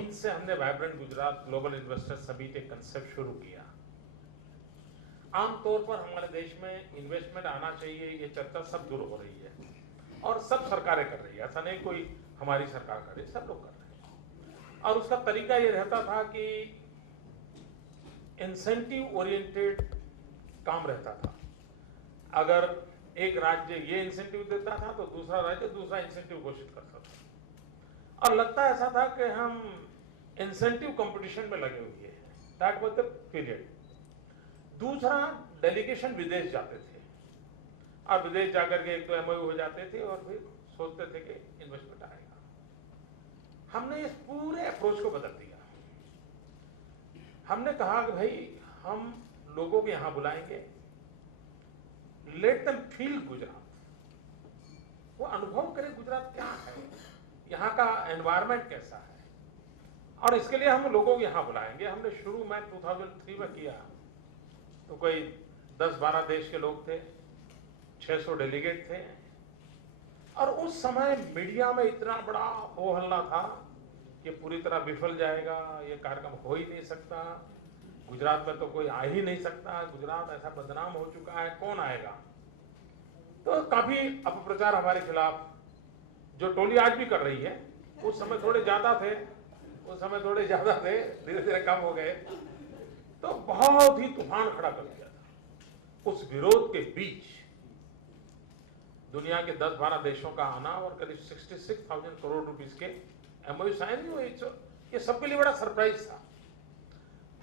2003 से हमने vibrant Gujarat global investor summit एक कंसेप्ट शुरू किया। आमतौर पर हमारे देश में इन्वेस्टमेंट आना चाहिए, ये चर्चा सब दूर हो रही है और सब सरकारें कर रही है। ऐसा नहीं कोई हमारी सरकार कर रही है, सब लोग कर रहे हैं। और उसका तरीका ये रहता था कि इंसेंटिव ओरिएंटेड काम रहता था। अगर एक राज्य ये इंसेंटिव देता था तो दूसरा राज्य दूसरा इंसेंटिव घोषित करता था और लगता ऐसा था कि हम इंसेंटिव कंपटीशन में लगे हुए हैं। That was the period. दूसरा, डेलीगेशन विदेश जाते थे और विदेश जाकर के एक तो एमओयू हो जाते थे और फिर सोचते थे कि इन्वेस्टमेंट आएगा। हमने इस पूरे अप्रोच को बदल दिया। हमने कहा कि भाई हम लोगों को यहां बुलाएंगे, लेट देम फील गुजरात, वो अनुभव करे गुजरात क्या है, यहाँ का एनवायरमेंट कैसा है, और इसके लिए हम लोगों को यहाँ बुलाएंगे। हमने शुरू में 2003 में किया तो कोई 10-12 देश के लोग थे, 600 डेलीगेट थे और उस समय मीडिया में इतना बड़ा हो हल्ला था कि पूरी तरह विफल जाएगा, ये कार्यक्रम हो ही नहीं सकता, गुजरात में तो कोई आ ही नहीं सकता, गुजरात ऐसा बदनाम हो चुका है, कौन आएगा। तो काफी अपप्रचार हमारे खिलाफ, जो टोली आज भी कर रही है, उस समय थोड़े ज्यादा थे, धीरे धीरे कम हो गए। तो बहुत ही तूफान खड़ा कर दिया था। उस विरोध के बीच दुनिया के 10-12 देशों का आना और करीब 66,000 करोड़ रुपीस के एमओयू साइन हुए, ये सबके लिए बड़ा सरप्राइज था।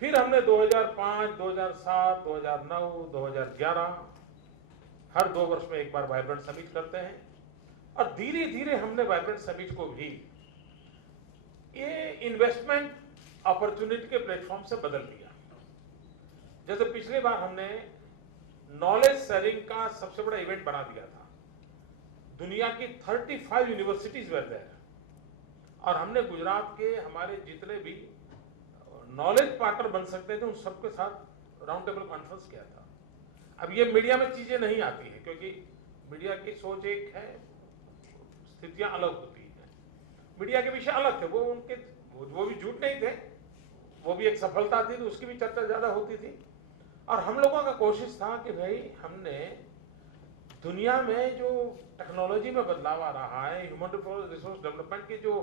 फिर हमने 2005, 2007, 2009, 2011 हर 2 वर्ष में एक बार वाइब्रेंट समिट करते हैं और धीरे धीरे हमने वाइब्रेंट समिट को भी ये इन्वेस्टमेंट अपॉर्चुनिटी के प्लेटफॉर्म से बदल दिया। जैसे पिछली बार हमने नॉलेज शेयरिंग का सबसे बड़ा इवेंट बना दिया था। दुनिया की 35 यूनिवर्सिटीज वेयर देयर और हमने गुजरात के हमारे जितने भी नॉलेज पार्टनर बन सकते थे उन सबके साथ राउंड टेबल कॉन्फ्रेंस किया था। अब ये मीडिया में चीजें नहीं आती हैं क्योंकि मीडिया की सोच एक है, स्थितियां अलग होती हैं। मीडिया के विषय अलग थे, वो भी झूठ नहीं थे, वो भी एक सफलता थी, तो उसकी भी चर्चा ज्यादा होती थी। और हम लोगों का कोशिश था कि भाई हमने दुनिया में जो टेक्नोलॉजी में बदलाव आ रहा है, ह्यूमन रिसोर्स डेवलपमेंट की जो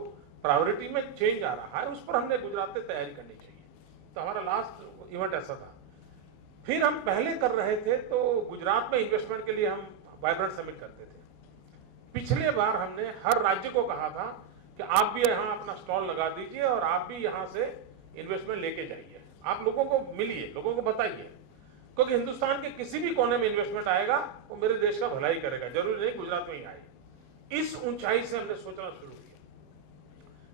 प्रायोरिटी में चेंज आ रहा है, उस पर हमने गुजरात में तैयारी करनी चाहिए। तो हमारा लास्ट इवेंट ऐसा था। फिर हम पहले कर रहे थे तो गुजरात में इन्वेस्टमेंट के लिए हम वाइब्रेंट समिट करते थे। पिछले बार हमने हर राज्य को कहा था कि आप भी यहाँ अपना स्टॉल लगा दीजिए और आप भी यहाँ से इन्वेस्टमेंट लेके जाइए, आप लोगों को मिलिए, लोगों को बताइए, क्योंकि हिंदुस्तान के किसी भी कोने में इन्वेस्टमेंट आएगा वो मेरे देश का भलाई करेगा, जरूरी नहीं गुजरात में ही आए। इस ऊंचाई से हमने सोचना शुरू किया।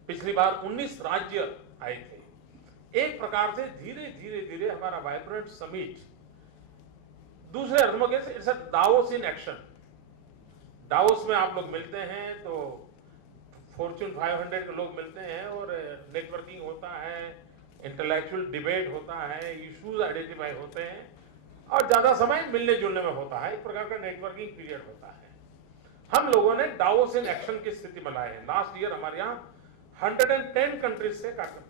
पिछली बार 19 राज्य आए थे। एक प्रकार से धीरे धीरे धीरे हमारा वाइब्रेंट समिट दूसरे अर्थों में it's a Davos in action. Davos में आप लोग मिलते हैं तो फॉर्च्यून 500 के लोग मिलते हैं और नेटवर्किंग होता है, इंटेलेक्चुअल डिबेट होता है, इश्यूज आइडेंटिफाई होते हैं और ज्यादा समय मिलने जुलने में होता है। एक प्रकार का नेटवर्किंग पीरियड होता है। हम लोगों ने दावोस इन एक्शन की स्थिति बनाई है। लास्ट ईयर हमारे यहाँ 110 कंट्रीज से कार्यक्रम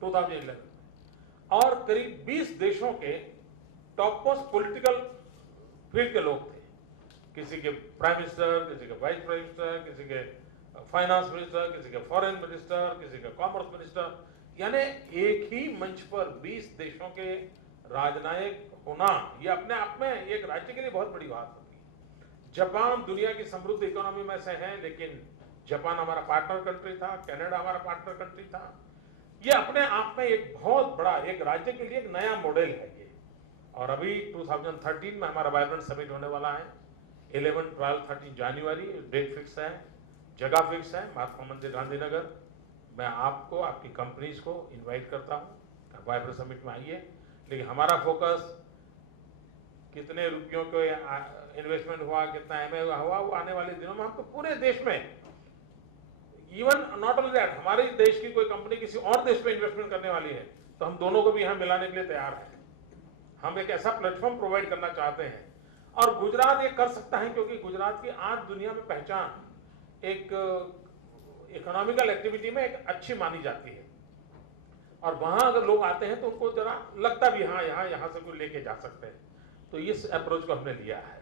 2011 में और करीब 20 देशों के टॉप मोस्ट पॉलिटिकल फील्ड के लोग थे। किसी के प्राइम मिनिस्टर, किसी के वाइस प्राइम मिनिस्टर, किसी के फाइनेंस मिनिस्टर, किसी के फॉरेन मिनिस्टर, किसी के कॉमर्स मिनिस्टर, यानी एक ही मंच पर 20 देशों के राजनयिक होना, यह अपने आप में एक राज्य के लिए बहुत बड़ी बात होती है। जापान दुनिया की समृद्ध इकोनॉमी में से है, लेकिन जापान हमारा पार्टनर कंट्री था, कनाडा हमारा पार्टनर कंट्री था। ये अपने आप में एक बहुत बड़ा, एक राज्य के लिए एक नया मॉडल है ये। और अभी 2013 में हमारा वाइब्रेंट समिट होने वाला है। 11, 12, 13 जनवरी डेट फिक्स है, जगह फिक्स है, महात्मा मंदिर गांधीनगर। मैं आपको, आपकी कंपनीज को इनवाइट करता हूँ, वाइब्रेंट समिट में आइए। लेकिन हमारा फोकस कितने रुपयों को इन्वेस्टमेंट हुआ, कितना एमए हुआ, वो आने वाले दिनों में हम तो पूरे देश में, इवन नॉट ओनली दैट, हमारे देश की कोई कंपनी किसी और देश में इन्वेस्टमेंट करने वाली है तो हम दोनों को भी यहाँ मिलाने के लिए तैयार हैं। हम एक ऐसा प्लेटफॉर्म प्रोवाइड करना चाहते हैं और गुजरात ये कर सकता है, क्योंकि गुजरात की आज दुनिया में पहचान एक इकोनॉमिकल एक्टिविटी में एक अच्छी मानी जाती है, और वहां अगर लोग आते हैं तो उनको जरा लगता भी हाँ यहाँ से कोई लेके जा सकते हैं। तो इस अप्रोच को हमने लिया है।